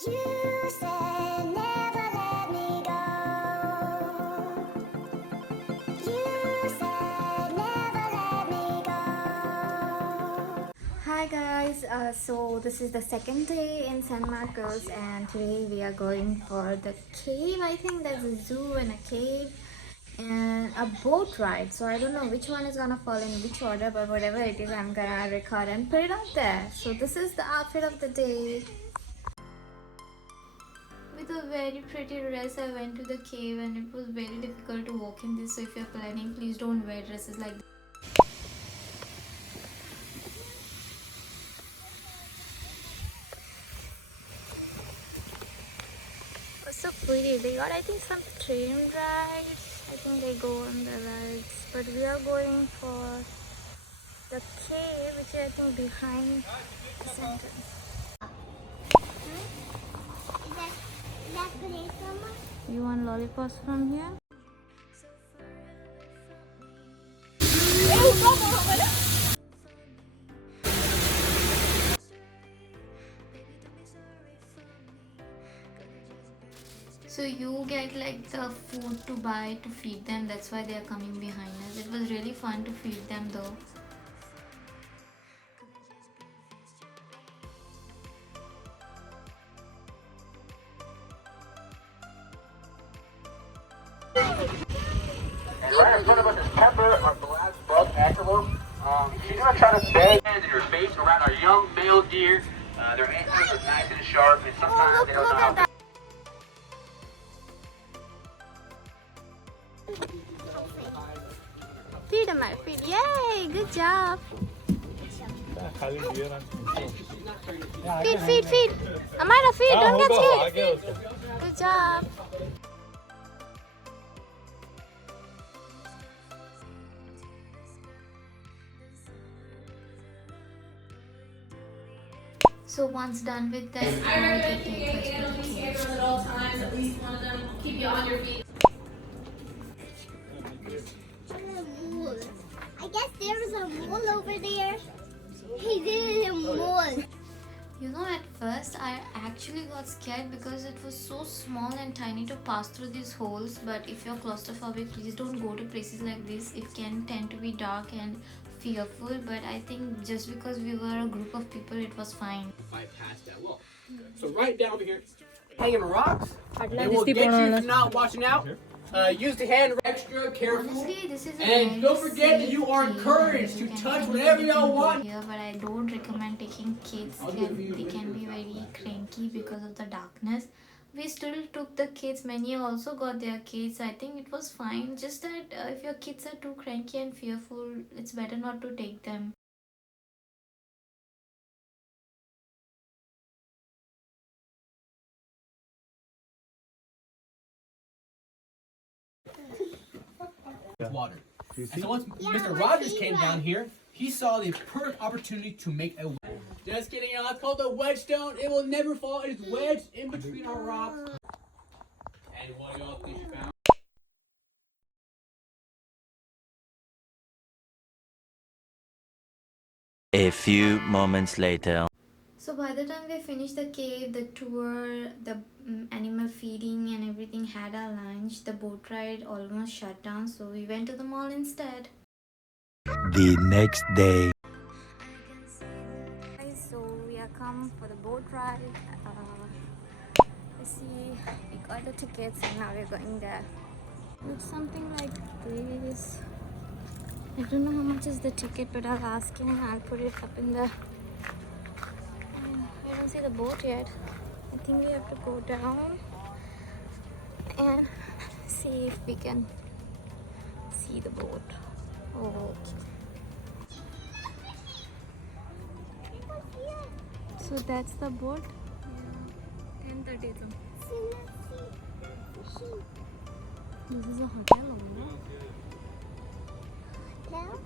You said never let me go. You said never let me go. Hi guys, so this is the second day in San Marcos and today we are going for the cave. I think there's a zoo and a cave and a boat ride. So I don't know which one is gonna fall in which order, but whatever it is, I'm gonna record and put it out there. So this is the outfit of the day. With a very pretty dress, I went to the cave and it was very difficult to walk in this. So if you're planning, please don't wear dresses like this. It was so pretty. They got, I think, some train rides. I think they go on the rides. But we are going for the cave, which is, I think, behind the entrance. You want lollipops from here? So you get like the food to buy to feed them. That's why they are coming behind us. It was really fun to feed them though. And right in front of us is Pepper, our black buck antelope. She's gonna try to bang in her face around our young male deer. Their antlers are nice and sharp, and sometimes they don't know how to. Feed them, feed. Yay! Good job. Feed. Amara, feed. Don't get scared. Good job. So once done with that, I recommend keeping your hands on the camera at all times, at least one of them. Keep you on your feet. I guess there's a mole over there. Hey, there's a mole. You know, at first I actually got scared because it was so small and tiny to pass through these holes. But if you're claustrophobic, please don't go to places like this. It can tend to be dark and fearful. But I think just because we were a group of people, it was fine. Bypass that wall. So right down over here, hanging rocks. It will get you if not watching out. Use the hand extra careful. Honestly, this is a And very don't forget that safe you are cave encouraged and to you can touch take whatever y'all anything want. Here, but I don't recommend taking kids. They can be very cranky because of the darkness. We still took the kids. Many also got their kids. I think it was fine. Just that if your kids are too cranky and fearful, it's better not to take them. Water. And so once Mr. Rogers came down here, he saw the perfect opportunity to make a wedge. Just kidding, y'all. It's called the wedge stone. It will never fall. It is wedged in between our rocks. And what do y'all think you found? A few moments later. So by the time we finished the cave, the tour, the animal feeding and everything had our lunch, the boat ride almost shut down. So we went to the mall instead. The next day. So we are come for the boat ride. You see, we got the tickets and now we're going there. It's something like this. I don't know how much is the ticket, but I'll ask him. I'll put it up in the. I don't see the boat yet. I think we have to go down and see if we can see the boat. Oh. So that's the boat. Yeah. 10:32. This is a hotel owner. Hotel?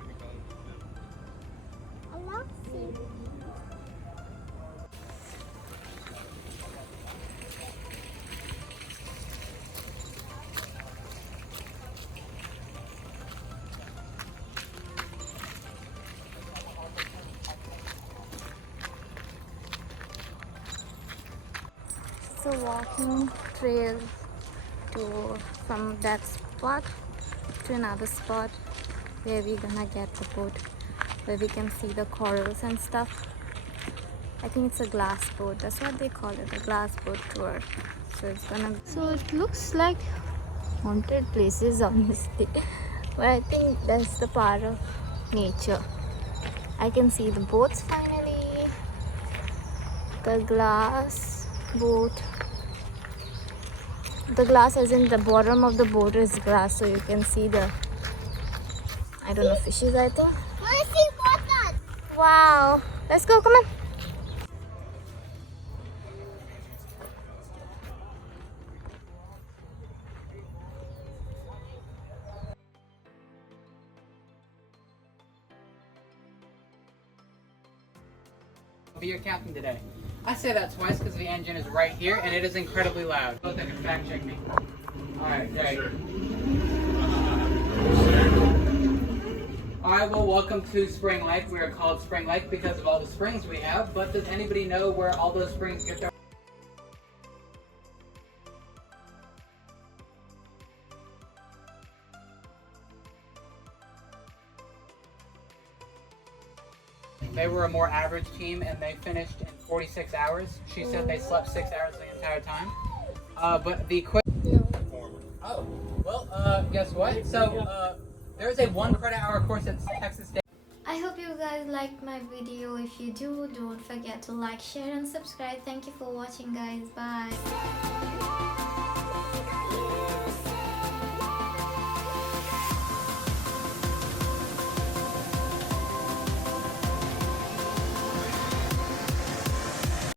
a walking trail to from that spot to another spot where we're gonna get the boat, where we can see the corals and stuff. I think it's a glass boat, that's what they call it, a glass boat tour. So it looks like haunted places honestly, but I think that's the part of nature. I can see the boats finally, the glass boat. The glass as in the bottom of the boat is glass, so you can see the, I don't know, fishes I think. Wow, let's go, come on. I'll be your captain today. I say that twice because the engine is right here and it is incredibly loud. Both can fact check me. Alright, great. Alright, well, welcome to Spring Lake. We are called Spring Lake because of all the springs we have, but does anybody know where all those springs get their... They were a more average team and they finished in 46 hours. She said they slept 6 hours the entire time. But the quick... Oh, well, guess what? So, there's a 1 credit hour course at Texas State. I hope you guys liked my video. If you do, don't forget to like, share and subscribe. Thank you for watching guys. Bye.